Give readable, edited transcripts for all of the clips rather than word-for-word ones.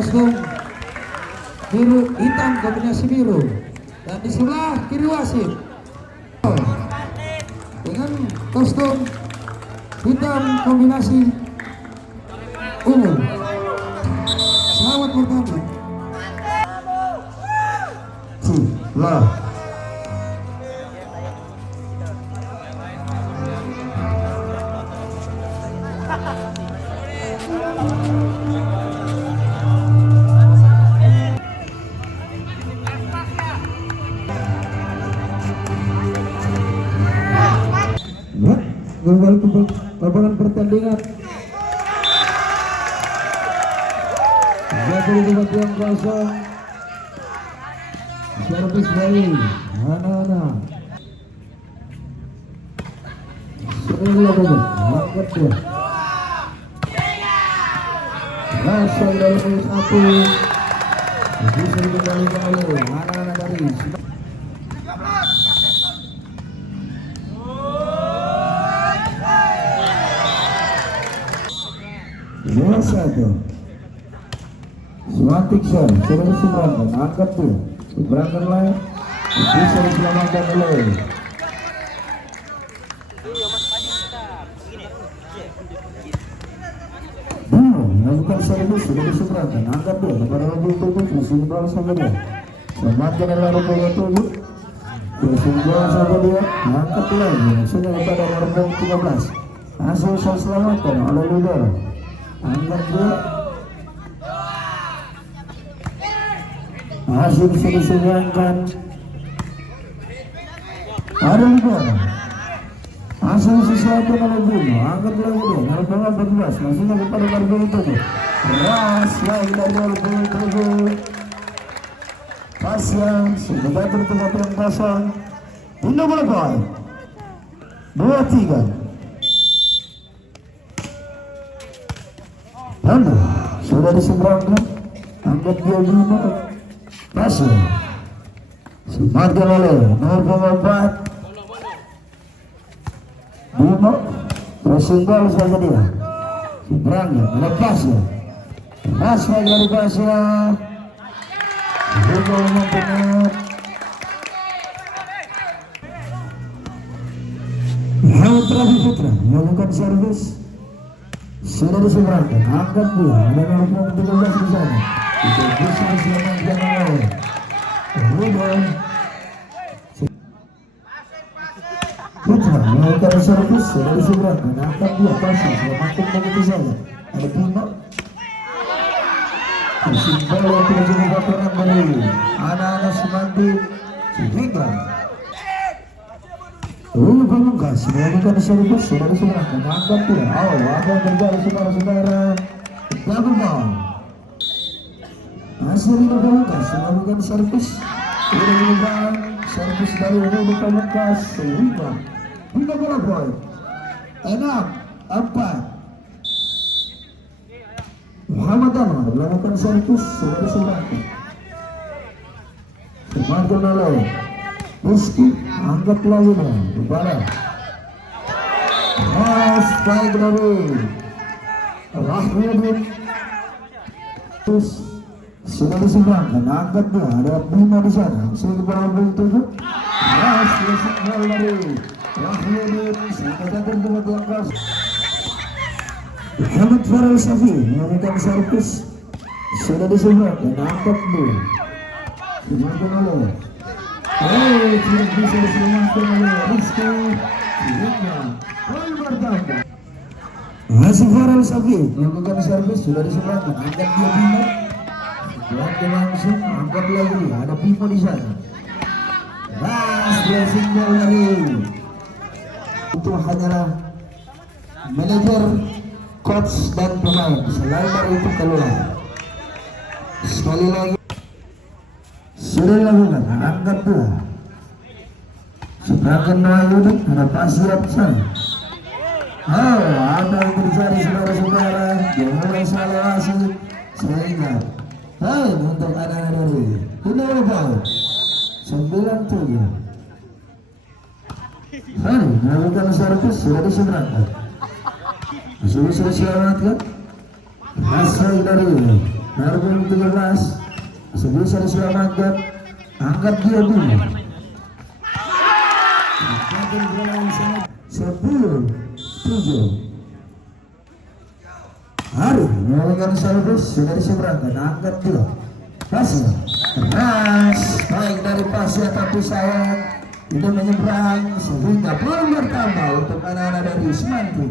kostum biru hitam kombinasi biru, dan di sebelah kiri wasit dengan kostum hitam kombinasi ungu. Selamat bertanding. Lah. Kembali ke lapangan pertandingan. Jadi tempat yang kosong. Servis dari anak-anak. Sebelah bawah, angkat dia. Rasa dari satu. Bisa dikembalikan oleh anak-anak dari satu. Sematik shot, sudah diseberangkan, angkat dia, diberangkan lain, bisa diselamatkan oleh melakukan servis, sudah diseberangkan, angkat dia, kepada mobil tubuh, masih dibawa sama dia, selamatkan oleh mobil tubuh, diseberangkan sama dia, angkat lagi, sudah kepada mobil 13, hasil selamatkan oleh leader. Angkat dia, hasil bisa disediakan, ada juga hasil sesuatu oleh Bimo, angkat lagi dia, dari bawah 14, maksudnya kepada kargo itu ras lagi dari bawah itu pasien, sudah tertempat yang kosong, tindak bola boy 2-3. Lalu sudah diseberangkan, angkat dia Bimo, pasir, semakin oleh 0,4 Bimo, pressing ball saja dia, seberangnya, melepasnya, pas lagi dari pasir, Bimo mempunyai Muhammad Rafi Putra melakukan servis. Sudah diseberangkan, angkat dia, ada nomor 13 di sana. Itu bisa diselamatkan oleh Ruben Putra melakukan servis, sudah diseberangkan, angkat dia, pasang, selamatkan begitu saja. Ada Bimo, simbol yang tidak jadi laporan dari anak-anak Semanggi, sehingga Pamungkas melakukan servis, sudah diseberangkan, angkat dia. Apa yang terjadi saudara-saudara? Double ball. Hasil Pamungkas melakukan servis, sudah dilakukan servis dari Pamungkas, sehingga 3 bola poin. 6-4. Muhammad Anwar melakukan servis, sudah diseberangkan. Semakin oleh Rizky, angkat lagi nih, kepada strike dari Rahmudin, terus sudah diseberangkan, angkat dia, ada Bimo di sana, sudah berapa itu tuh, signal dari Rahmudin, sampai datang tempat yang keras. Muhammad Farel Safi melakukan servis, sudah diseberangkan, angkat dia, semakin oleh tidak bisa diselamatkan oleh Rizky, sehingga poin bertambah. Masih Farel Safi melakukan servis, sudah diseberangkan, angkat dia Bimo, seberangkan langsung, angkat lagi, ada Bimo di sana. Blessing ball dari itu hanyalah manajer, coach dan pemain, selain dari itu keluar. Sekali lagi sudah dilakukan, angkat dia, seberangkan Noayudin, ada pasir sana. Apa yang terjadi saudara-saudara, dia mulai salah wasit, sehingga untuk anak-anak dari tidak lupa 9-7. Melakukan servis, sudah diseberangkan, sudah diselamatkan. Hasil dari nomor 13 masih bisa diselamatkan, angkat dia dulu. 10-7. Hari melakukan servis sudah diseberangkan, angkat dia. Pasnya keras, baik dari pasnya tapi sayang tidak menyeberang sehingga poin bertambah untuk anak-anak dari Semanti.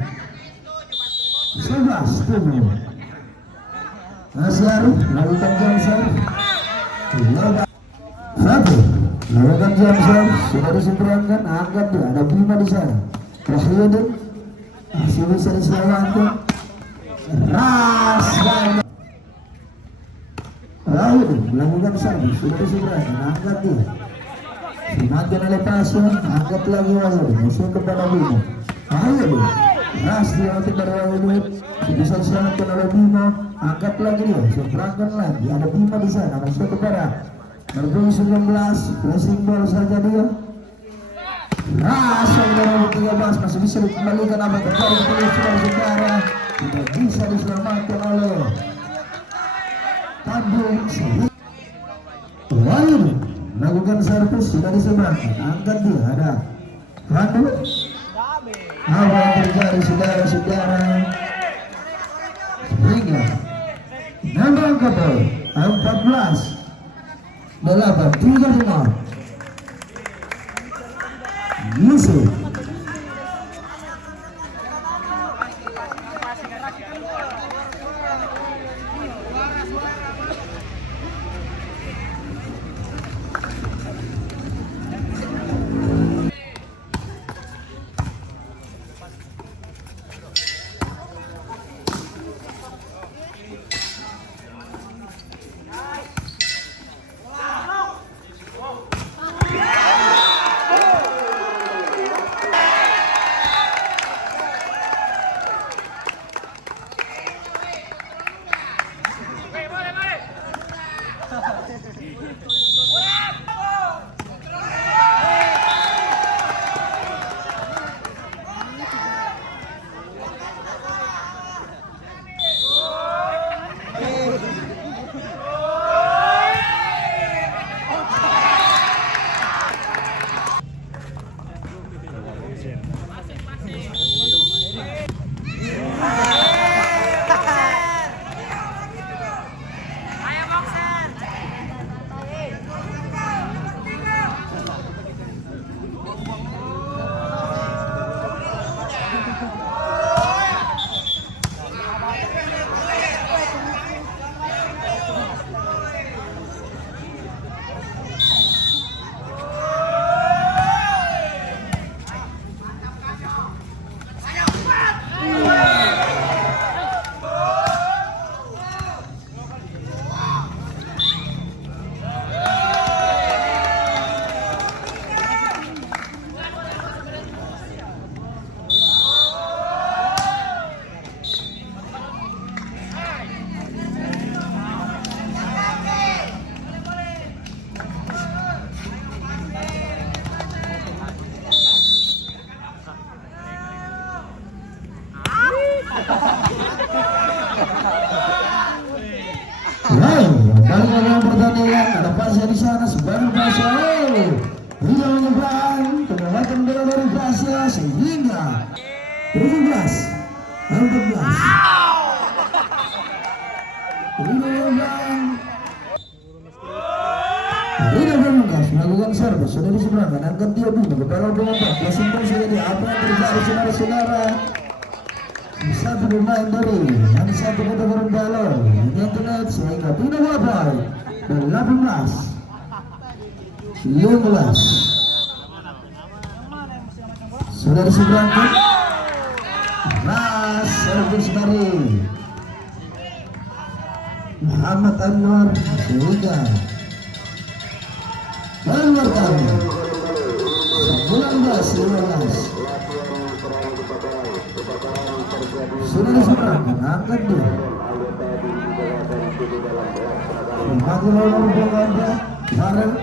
11-7. Masih Arif melakukan jam serve. Satu melakukan jam serve sudah diseberangkan, angkat dia, ada Bima di sana. Rahyudin masih bisa diselamatkan. Ras dan Rahyudin melakukan servis sudah diseberangkan, angkat dia. Semakin oleh pasien, angkat lagi Rahyudin, musuh kepada Bima. Rahyudin ras dia untuk Rahyudin bisa diselamatkan oleh Bima, angkat lagi dia, seberangkan lagi, ada Bima di sana, musuh kepada nomor 19, pressing ball saja dia. Ras yang nomor 13 masih bisa dikembalikan, apa kembali ke saudara-saudara, tidak bisa diselamatkan oleh Tabung. Lalu melakukan servis sudah diseberangkan, angkat dia, ada Randu. Apa yang terjadi saudara-saudara, sehingga nomor kapal 14 8 3-5 Yusuf. Dalam pertandingan ada Pasya di sana, sebagai Pasya tidak menyeberang, penyelamatan bola dari Pasya sehingga 17-14 tidak bermenggas melakukan servis sudah diseberangkan, angkat dia dulu kepala pengumpat kesimpulan saja dia. Apa yang terjadi saudara-saudara, satu pemain dari yang satu kota Gorontalo internet sehingga tidak apa 18-15 sudah diseberangkan. Ras servis dari Muhammad Anwar sehingga Anwar kami 19-15 sudah diseberangkan, angkat dia. Semakin lama berganda, Farel.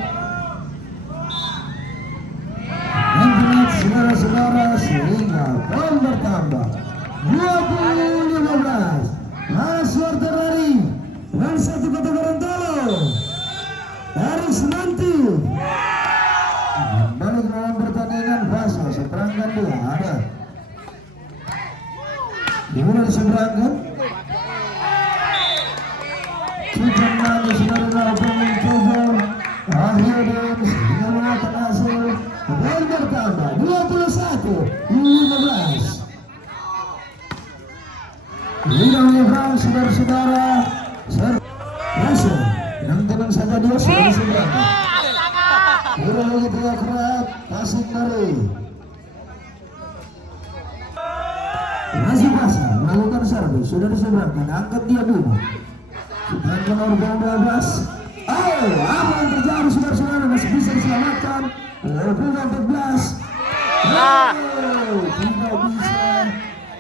Internet saudara-saudara sehingga poin bertambah 20-15. Masuk dari Ransa Gimana diseberangkan? Kita mana saudara mencoba akhirnya sehingga mengatakan hasil gol bertambah 21-15. Lina menyeberang saudara-saudara. Masuk yang tenang saja dia sudah diseberangkan. Bola lagi tegak kerat, Tasik Mari. Masih basah melakukan servis, sudah diseberangkan, angkat dia dulu. Dan nomor 12. Oh, apa yang terjadi saudara-saudara, masih bisa diselamatkan. Nomor 14. Oh, tidak bisa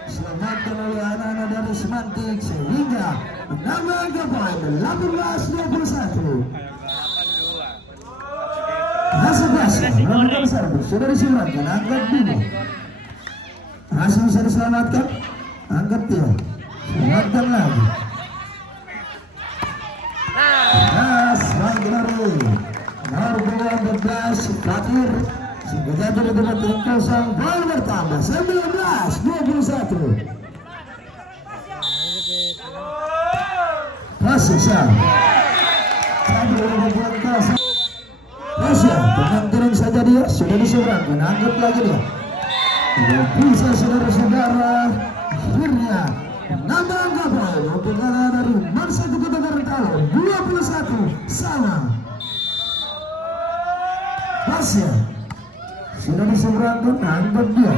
diselamatkan oleh anak-anak dari Semantik sehingga menambah gol 18-21. Masih basah melakukan servis, sudah diselamatkan, angkat dulu. Masih bisa diselamatkan, angkat dia, selamatkan lagi. Lagi lari nomor 14 Fatir sehingga jadi tempat kosong, gol bertambah 19-21. Masih sah Masih tenang saja dia, sudah diseberangkan, angkat lagi dia. Tidak bisa saudara-saudara, akhirnya nambah gol untuk kalah dari Marsatu Kota Gorontalo 21 sama. Pasya sudah diseberangkan, angkat dia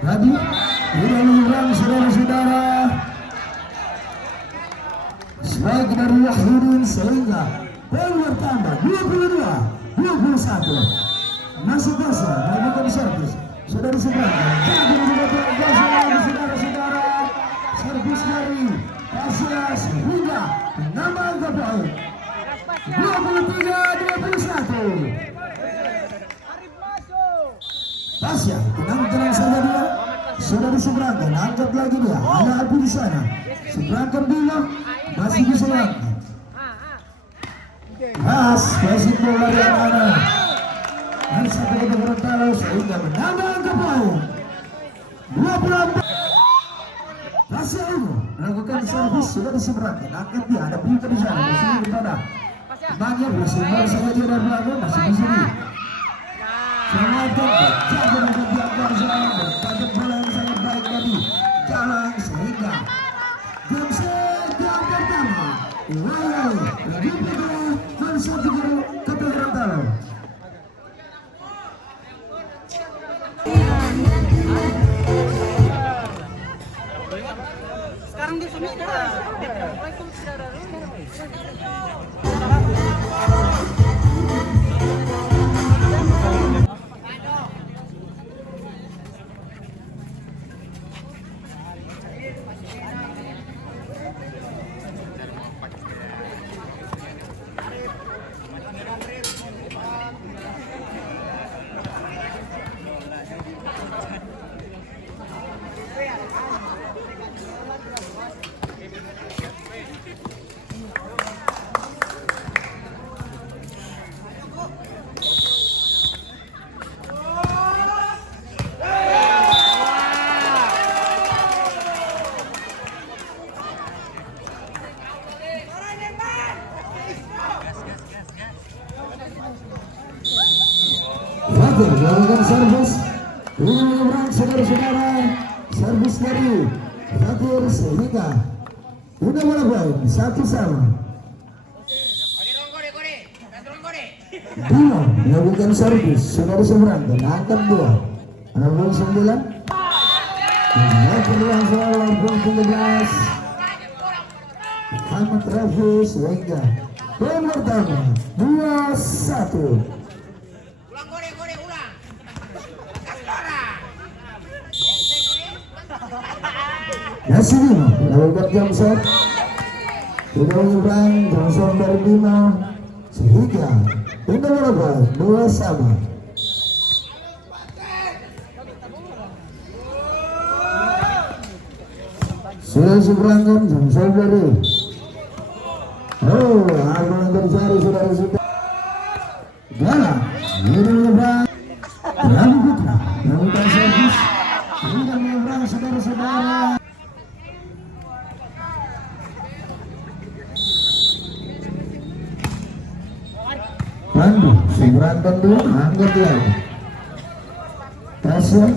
tadi tidak menyeberang saudara-saudara. Strike dari Wahyudin sehingga gol bertambah 22-21. Masih Pasya melakukan servis, sudah diseberangkan, jadi saudara-saudara. Servis dari Pasya sehingga menambah gol 23-21. Pasya tenang saja dia, sudah diseberangkan, angkat lagi dia, ada api di sana, seberangkan dulu, masih diseberangkan. Masih bola dari anak-anak Marsatu Kota Gorontalo sehingga menambah gol 24. Pasya ini melakukan servis, sudah diseberangkan, angkat dia, ada berita di sana, di sini kepada temannya bersama saja dia dari belakang, masih di sini. Selamatkan, jangan membiarkan saya bertajuk bola yang sangat baik dari jalan sehingga game set yang pertama lagi pada Marsatu Kota Gorontalo. Sekarang di sini Fatir melakukan servis, ini menyeberang saudara-saudara, servis dari Fatir sehingga udah bola poin 1-1. Bimo melakukan servis, sudah diseberangkan, angkat dua, nomor 9. Peluang soal nomor 17 Muhammad Rafi sehingga poin pertama 2-1. Masih Bimo melakukan jump shot, sudah menyeberang Johnson dari Bimo sehingga udah bola 2-2. Sudah diseberangkan Johnson dari apa yang terjadi saudara-saudara. Galang ini menyeberang Ramu Putra melakukan servis, ini menyeberang saudara-saudara. menangkan 2, angkat lagi. Tasya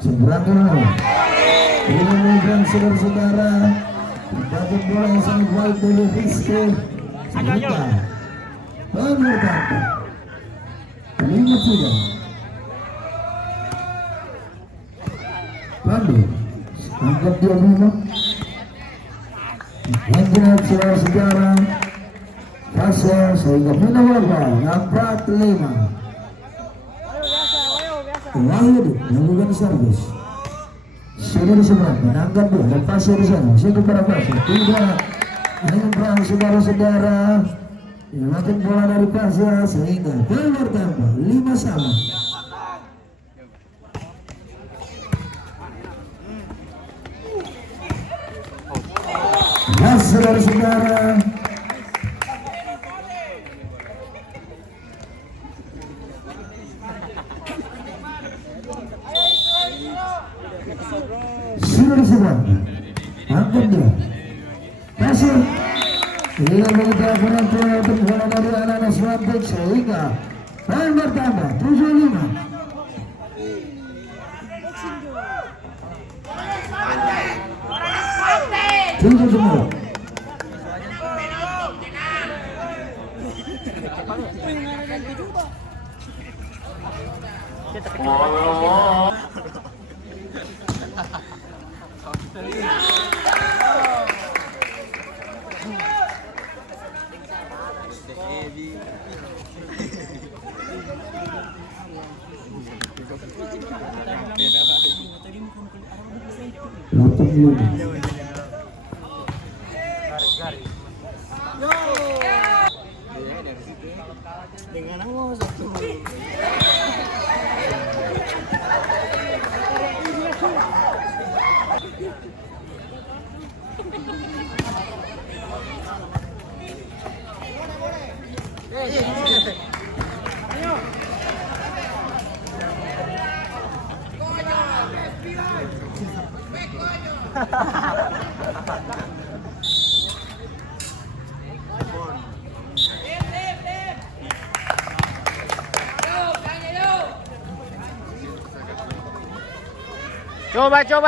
seberang kanan. Ini menunjukkan saudara-saudara dapat bola yang sangat baik dari Rizky. Sebentar. Pemerintah 5-3. Pandu angkat dia Bima. Menjerat saudara-saudara Tasya sehingga Bina warga 4-5. Wahid melakukan servis. Sudah di seberang menangkan 2 dan Pasya di sana. Saya kepada Pasya tidak menyeberang saudara-saudara. Melakukan bola dari Pasya sehingga keluar tambah 5 sama. Nah, saudara-saudara, sudah diseberang, angkat dia, Pasya. Ia meminta penonton untuk bola dari anak-anak Swantek sehingga poin bertambah 7-5. Tujuh semua.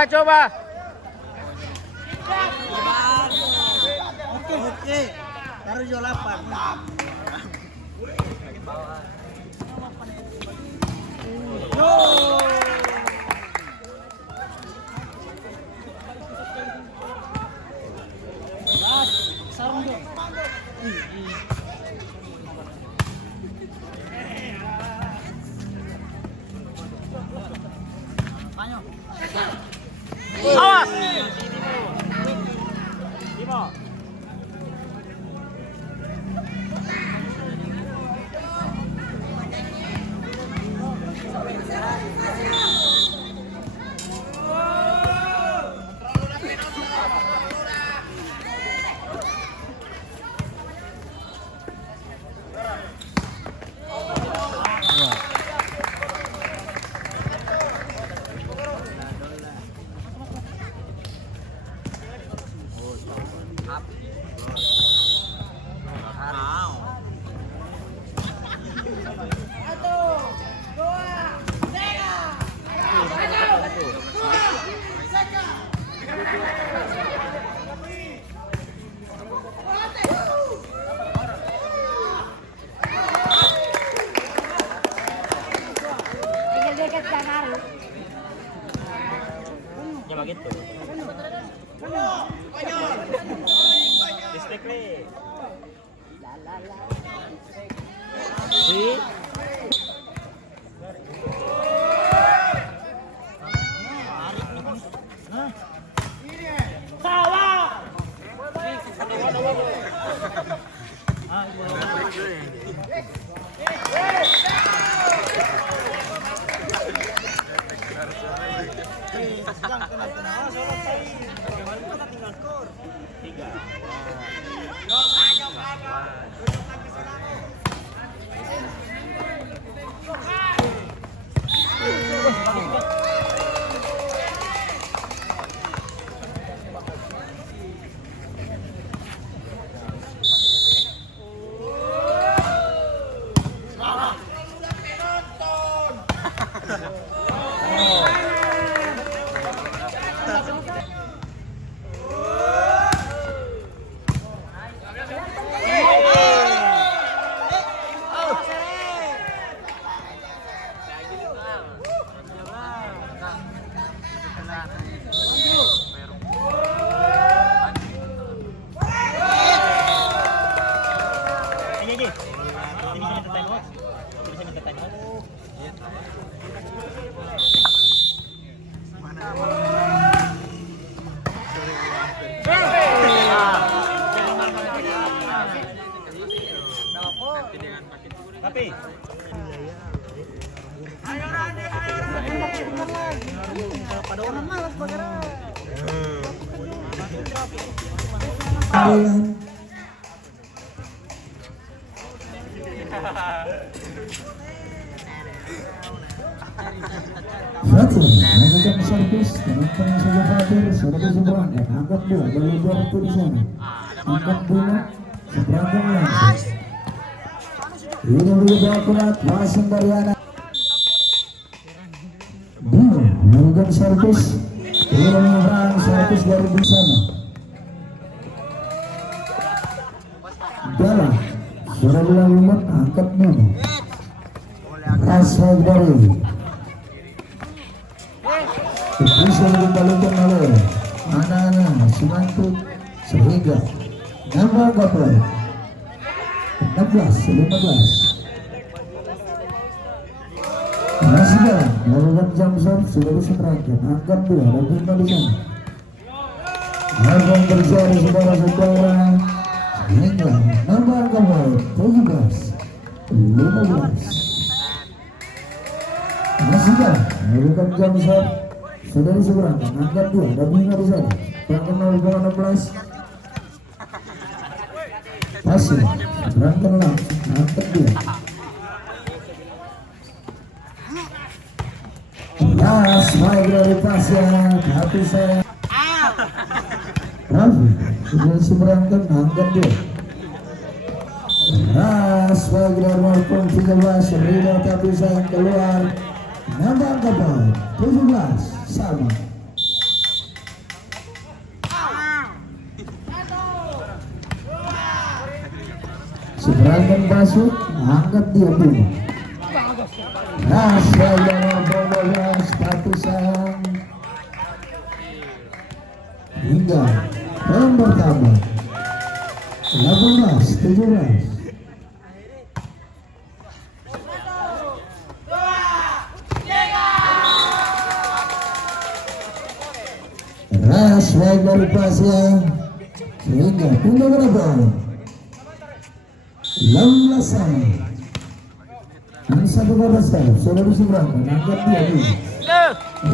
Coba. Oke. Taruh jo 8. Awas. Begitu. Respect nih. Pada orang malas bergerak. Fatul melakukan servis penonton yang sudah hadir sudah berangkat angkat dua dari luar itu di sana angkat dua seberangkat langsung ini begitu akurat langsung dari anak Bino melakukan servis ini menyeberang servis dari di sana Bella sudah dilakukan angkat Bino Rasa dari bisa dikembalikan oleh anak-anak Simantuk sehingga nambah gol 16-15 masih jalan melakukan jam serve sudah bisa berangkat angkat dua dan tinggal di sana apa yang terjadi saudara-saudara sehingga nambah gol 17-15 masih jalan melakukan jam serve sudah diseberangkan angkat dua dan tinggal di sana berangkat 0-16 pasir berangkat langsung angkat dua baik dari pasir hati saya Rafi sudah diseberangkan angkat dua baik dari maupun 13 Rida tapi saya keluar nambah kapal 17 sama seberangkan masuk angkat dia dulu saya yang berbolas tapi sayang hingga poin bertambah 18-17 baik dari pasien sehingga pindah berapa 16 sama dan satu kota staf sudah diseberangkan angkat dia dulu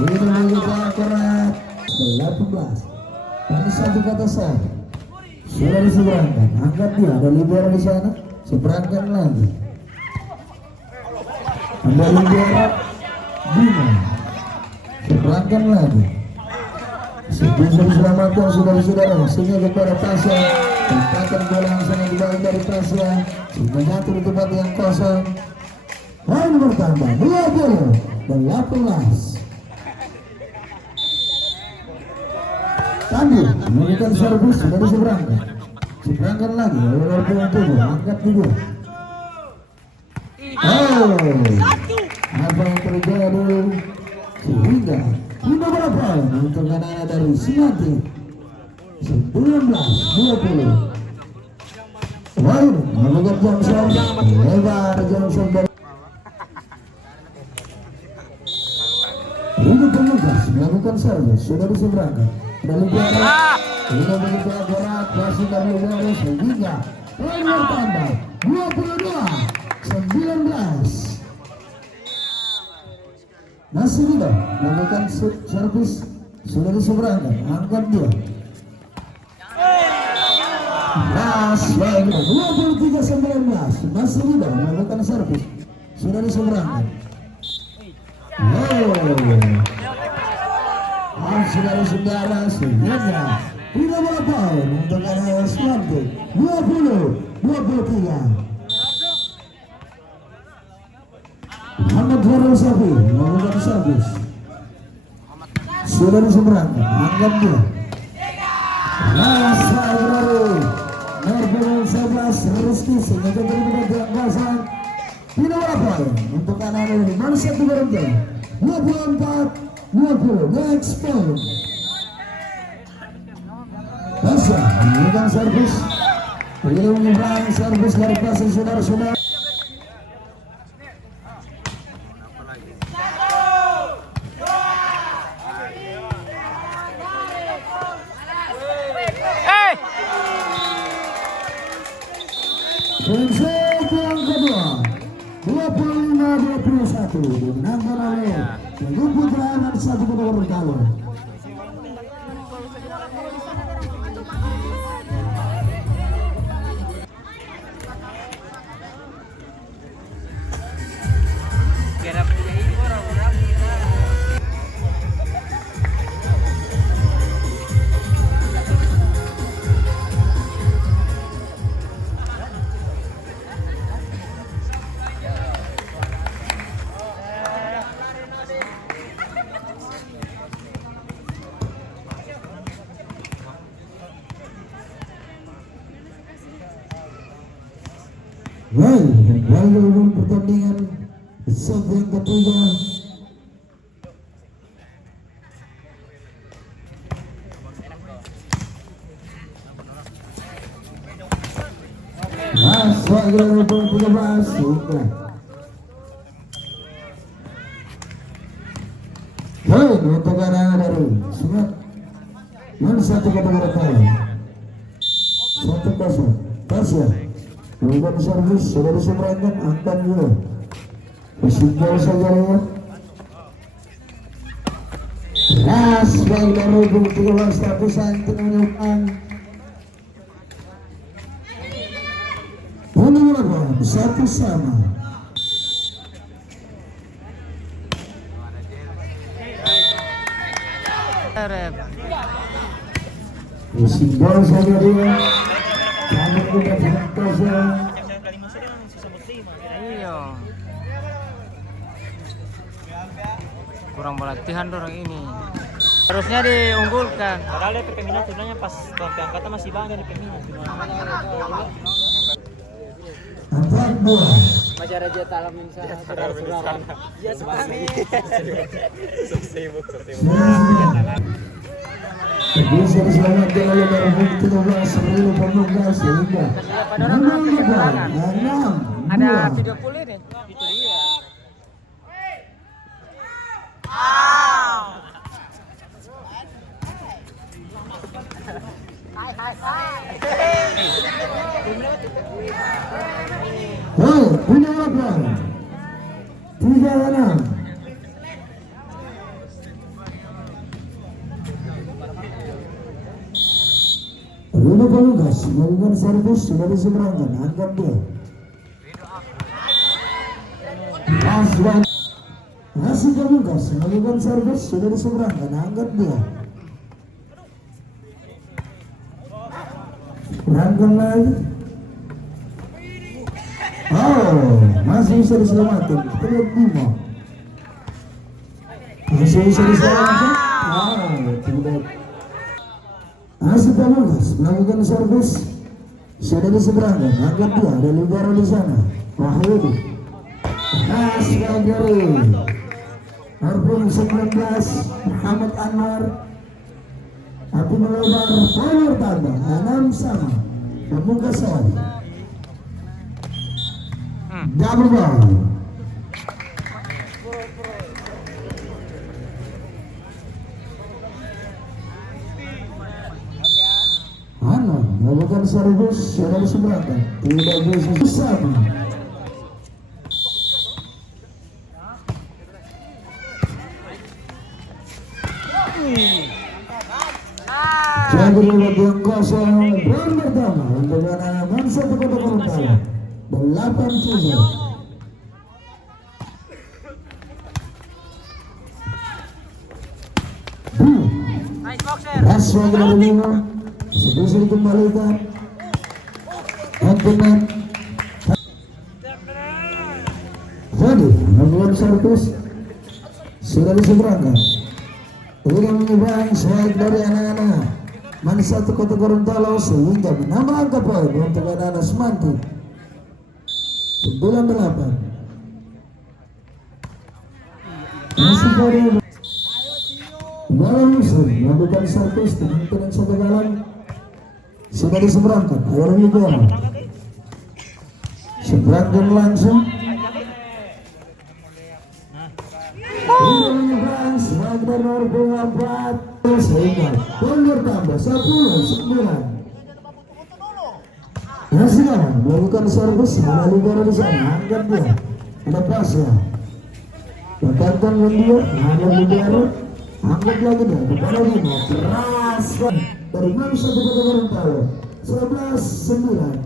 ini menunjukkan akurat 18 dan satu kota staf sudah diseberangkan angkat dia ada libero di sana seberangkan lagi ada libero Bima seberangkan lagi sebelum diselamatkan saudara-saudara sehingga kepada Tasya tempatan bola yang sangat dibaik dari Tasya sehingga jatuh di tempat yang kosong poin bertambah 20-18 Tandir melakukan servis sudah diseberangkan seberangkan lagi oleh Warga Tubuh angkat juga apa yang terjadi sehingga lima berapa untuk anak-anak dari Simantik 19-20 Wahid melakukan jam serve lebar jam serve dari Rindu Pemugas melakukan servis sudah diseberangkan dari Biara ini begitu akurat masih dari Biara sehingga poin bertambah 22-19 masih tidak melakukan servis sudah diseberangkan angkat dia baik 23-19 masih tidak melakukan servis sudah diseberangkan saudara-saudara sehingga tidak berapa untuk anak Simantik 20-23 Muhammad Farul Safi melakukan servis sudah diseberangkan angkat dia baru nomor 11 Rizky sehingga terlibat yang kosong tidak berapa untuk anak-anak ini baru satu berhenti 24-20 next point Pasha melakukan servis ini menyeberang servis dari Pasha saudara-saudara Prinsip yang kedua 25-20 25-21 dimenangkan oleh Teguh Putra Mansatu Kota Gorontalo. Baik, kembali pertandingan set yang ketiga. Masuk ke dalam 13 sudah. Baik, untuk anak dari Semat Mansatu Kota Gorontalo. 1-0 Tasya. Melakukan servis sudah diseberangkan, angkat dulu. Kesinggol saja ya. Ras baik dari 13 tapi santai menyukan. Melakukan satu sama. Kesinggol saja dia. Sangat kita santai saja. Iya. Kurang pelatihan orang ini. Harusnya diunggulkan. Padahal dia Pemina sebenarnya pas angkatan masih banyak di Pemina. Empat dua. Masih ada dia talamin sana. Ya sekali. Sibuk. Bisa diselamatkan oleh Marhum 13 sebelum pemugas sehingga Ada video pool ini. Itu dia. Punya apa? 3-6. Rino Pelugas melakukan servis sudah diseberangkan, angkat dia. Aswan Nasi Pelugas melakukan servis sudah diseberangkan, angkat dia. Rangkul lagi. Oh, masih bisa diselamatkan. Kita lihat Bimo. Masih bisa diselamatkan. Tidak. Nasi Pelugas melakukan servis sudah diseberangkan, angkat dia. Ada libero di sana. Wahyudi. Nasi Gagari. Harpun 19 Muhammad Anwar. Api melebar, power tambah 6 sama. Pembuka sehari. Double ball. Anon melakukan servis sudah diseberangkan, tidak bisa sama. Jadi lagi yang kosong poin pertama untuk anak Mansatu Kota Gorontalo 8-7. Aswa dari 5 sebisa dikembalikan Antunan jadi melakukan servis sudah diseberangkan. Ini menyebabkan sebaik dari anak-anak Mansatu Kota Gorontalo sehingga menambah angka poin untuk anak-anak Semanti 9-8. Masih pada dalam musuh melakukan servis dengan satu galang sudah diseberangkan. Ayo libero seberangkan langsung. Sebagai nomor 24 sehingga poin bertambah 10-9. Masih melakukan servis, ada libero di sana, angkat dia. Ada pas ya. Tekankan dia, hanya libero. Angkat lagi dah, kepada Bima. Keras kan. Dari mana satu kata Gorontalo. 11-9.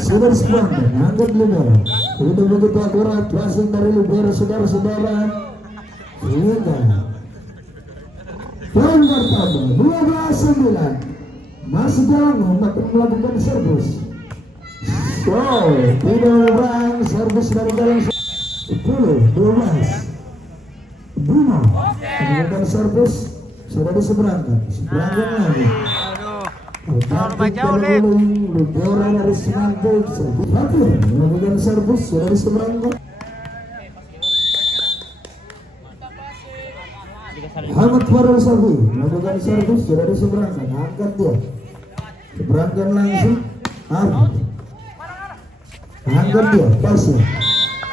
Sudah disebutkan, angkat libero. Sudah begitu akurat, passing dari libero saudara-saudara. Sehingga poin bertambah 12-9. Masih dalam untuk melakukan servis. So, tidak berang servis dari dalam 10-12. Bima melakukan servis sudah diseberangkan. Seberangkan lagi. Terlalu jauh, Lip. Libero dari Semantik. Fakir melakukan servis sudah diseberangkan. Ahmad Farul Safi melakukan servis sudah diseberangkan. Angkat dia. Seberangkan langsung. Angkat dia. Pasnya.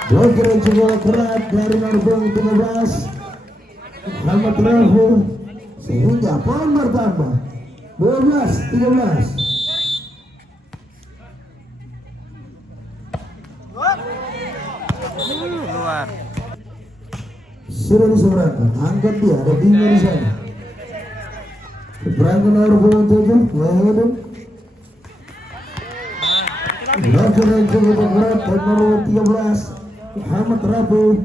Blokir juga kerat dari Narbong 13. Ahmad Rafu. Sehingga poin bertambah 12-13. Luar. Sudah diseberangkan, angkat dia, ada Bima di sana. Seberangkan nomor 7, Wahidin. Blokir yang cukup berat, nomor 13, Muhammad Rabu.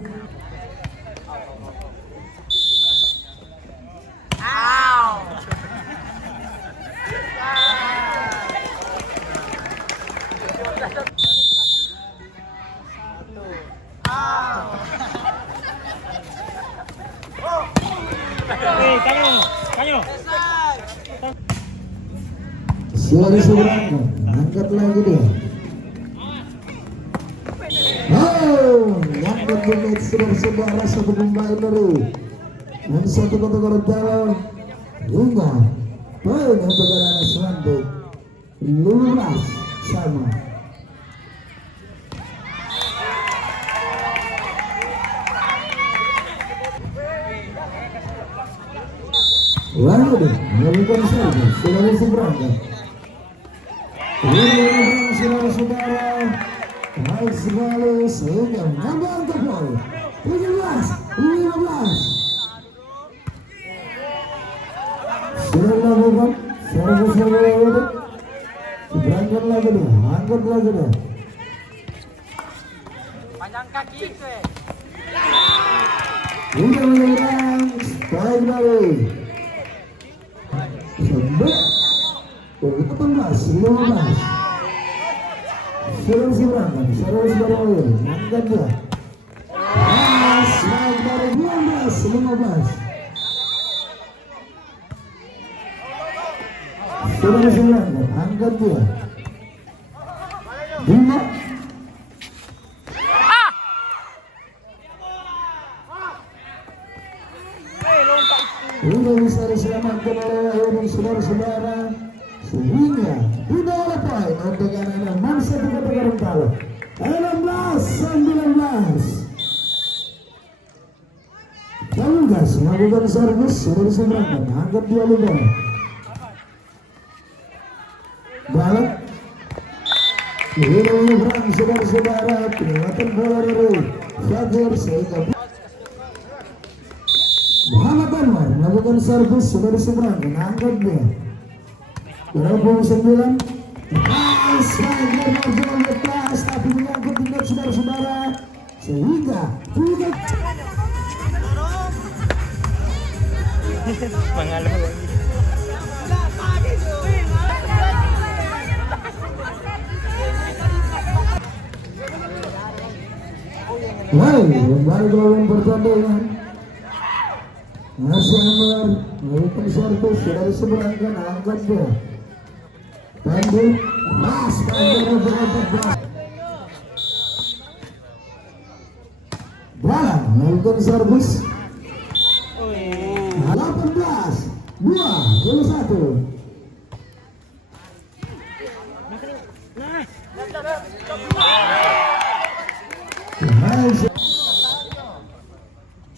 Sudah diseberangkan, angkat lagi dia. Yang berjumlah saudara-saudara satu pemain dari dan satu kota Gorontalo hingga poin untuk anak Semantik 15 sama. Lalu melakukan servis sudah diseberangkan. Ini saudara-saudara baik sekali sehingga menambah angka poin 17-15. Sudah dilakukan servis lagi. Seberangkan lagi dia, angkat lagi dia. Panjang kaki, Sudah menyerang baik dari 18-15. Sudah diseberangkan, servis baru angkat dia. Baik dari 12-15. Sudah diseberangkan, angkat dia. Bima. Sudah bisa diselamatkan oleh Wahidin saudara-saudara. Sehingga tidak ada poin untuk anak-anak Mansa di Kota Gorontalo 16-19. Kalunggas melakukan servis sudah diseberangkan, angkat dia libero. Balik Sudah menyeberang saudara-saudara, penyelatan bola dari Fakir sehingga Muhammad Anwar melakukan servis sudah diseberangkan, angkat dia. 29 lepas tapi menyangkut tingkat saudara-saudara sehingga tidak mengalir. Kembali ke lawan pertandingan. Masih Anwar melakukan servis sudah diseberangkan, angkat dia. Pandu, Mas Pandu berangkat. Bola melakukan servis. 18-21.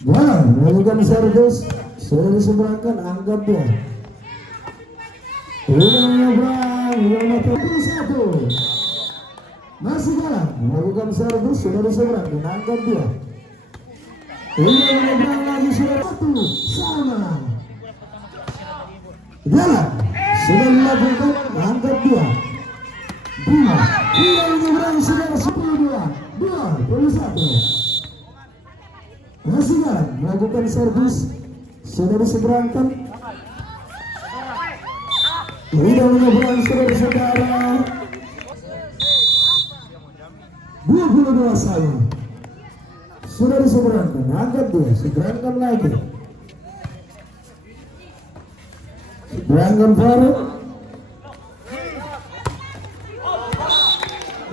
Bola melakukan servis sudah diseberangkan, angkat dia. Sudah menyeberang 21. Masih jalan, melakukan servis, sudah diseberang, menangkap dia. Ini menyeberang lagi, sudah satu, sama. Jalan, sudah dilakukan, angkat dia. Dua menyeberang, sudah 10-2, 21. Masih jalan, melakukan servis, sudah diseberangkan. Tidak menyeberang, saudara-saudara. 22 sama. Sudah diseberangkan, angkat dia, seberangkan lagi. Seberangkan Faruk.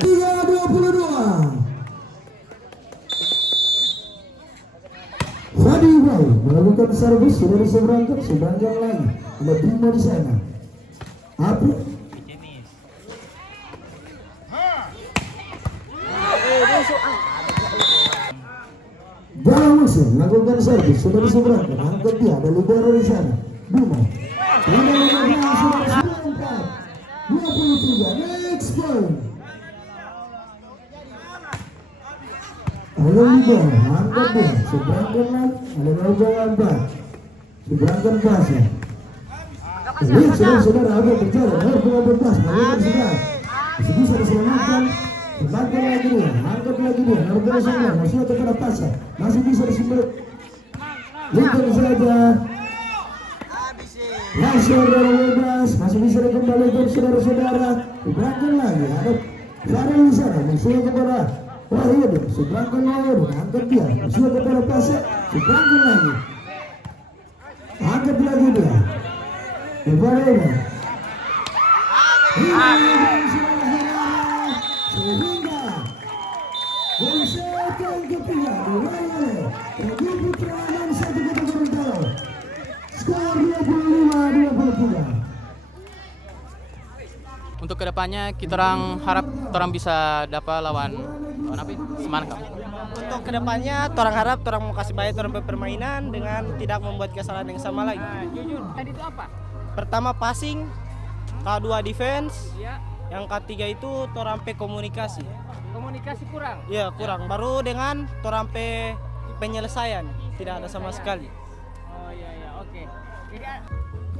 3-22. Fadi Ibrahim melakukan servis, sudah diseberangkan, seberangkan lagi. Ada Bima di sana. Apa? Jalan musuh melakukan servis, sudah diseberangkan, angkat dia, ada libero di sana. Bima. Tidak menyeberang, sudah 23. Next point. Ada libero, angkat dia, seberangkan lagi, ada libero 4. Seberangkan pasnya. Ini saudara-saudara ada berjalan, harus berbebas, melakukan seberang. Masih bisa diselamatkan. Seberangkan lagi dia, angkat lagi dia, harga sebelah, masih kepada pasar, masih bisa disebut. Lihat saja. Langsung dari bebas, masih bisa dikembalikan saudara-saudara. Seberangkan lagi, ada Farel di sana, masih kepada Wahidin, seberangkan lagi, angkat dia, masih kepada pasar, seberangkan lagi. Angkat lagi dia. Kepada ini. Sehingga Bonsekan ketiga diraih oleh Teguh Putra dan satu Kota Gorontalo. Skor 25-23. Untuk kedepannya kita orang harap orang bisa dapat lawan apa? Semarang. Untuk kedepannya, orang harap orang mau kasih baik orang permainan dengan tidak membuat kesalahan yang sama lagi. Jujur, tadi itu apa? Pertama passing, kedua defense, Ya, yang ketiga itu torampe komunikasi. komunikasi kurang. Ya kurang. Baru dengan torampe penyelesaian tidak ada sama sekali. Oh iya, oke. Jadi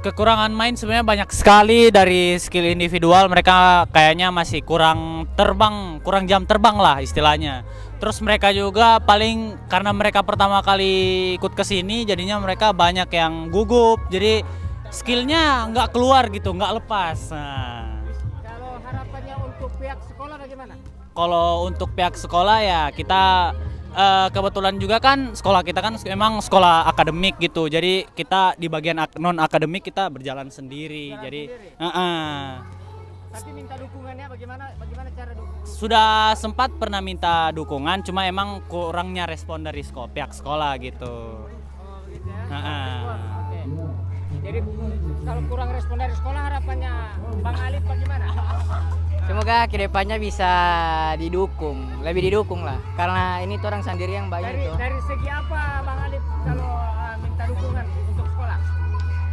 Kekurangan main sebenarnya banyak sekali. Dari skill individual mereka kayaknya masih kurang terbang, kurang jam terbang lah istilahnya. Terus mereka juga paling karena mereka pertama kali ikut ke sini jadinya mereka banyak yang gugup. Jadi skillnya nggak keluar gitu, nggak lepas. Nah, kalau harapannya untuk pihak sekolah bagaimana? kalau untuk pihak sekolah ya kita kebetulan juga kan sekolah kita kan emang sekolah akademik gitu. Jadi kita di bagian non akademik kita berjalan sendiri. Jadi Tapi minta dukungannya bagaimana? Bagaimana cara dukung? sudah sempat pernah minta dukungan, cuma emang kurangnya respon dari pihak sekolah gitu. Oh begitu ya. Heeh. Oke. Jadi kalau kurang respon dari sekolah harapannya Bang Alif bagaimana? Semoga kedepannya bisa didukung, lebih didukung lah. Karena ini tuh orang sendiri yang banyak tuh. Dari segi apa Bang Alif kalau minta dukungan untuk sekolah?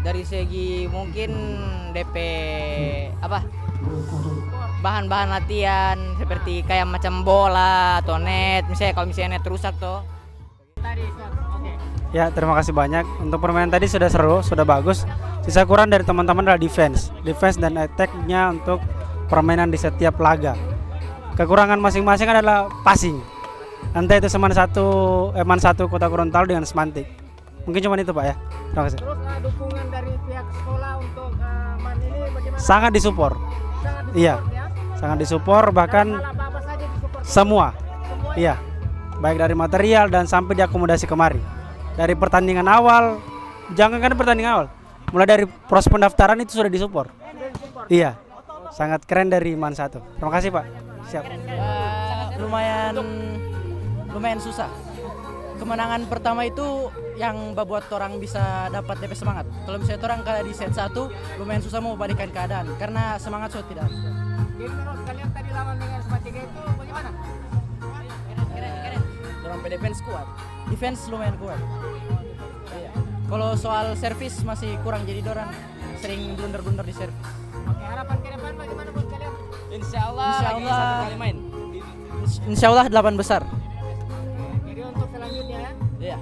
Dari segi mungkin DP apa? Bahan-bahan latihan seperti kayak macam bola atau net. Misalnya kalau misalnya net rusak tuh. Tadi oke. Ya, terima kasih banyak. Untuk permainan tadi sudah seru, sudah bagus. Sisa kurang dari teman-teman adalah defense dan attack-nya untuk permainan di setiap laga. Kekurangan masing-masing adalah passing. Entah itu Man 1 Kota Gorontalo dengan Semantik. Mungkin cuma itu Pak ya. Terima kasih. Terus dukungan dari pihak sekolah untuk Man ini bagaimana? Sangat disupport. Sangat Iya. disupport, ya? Sangat disupport bahkan Hal apa saja disupport? semua. Semua. Iya. Baik dari material dan sampai diakomodasi kemari. Dari pertandingan awal, jangankan pertandingan awal, mulai dari proses pendaftaran itu sudah disupport. Iya. Sangat keren dari Man 1. Terima kasih Pak. Siap. Lumayan susah. Kemenangan pertama itu yang membuat orang bisa dapat DP semangat. Kalau misalnya orang kalah di set 1, lumayan susah mau balikan keadaan karena semangat sudah tidak. Jadi menurut kalian tadi lawan dengan Semantiga itu bagaimana? Keren. Dorang defense kuat. Defense lumayan kuat. Iya. Kalau soal servis masih kurang, jadi dorang sering blunder-blunder di servis. Oke, harapan ke depan bagaimana buat kalian? Insya Allah lagi satu kali main. insya Allah 8 besar. Jadi untuk selanjutnya Iya.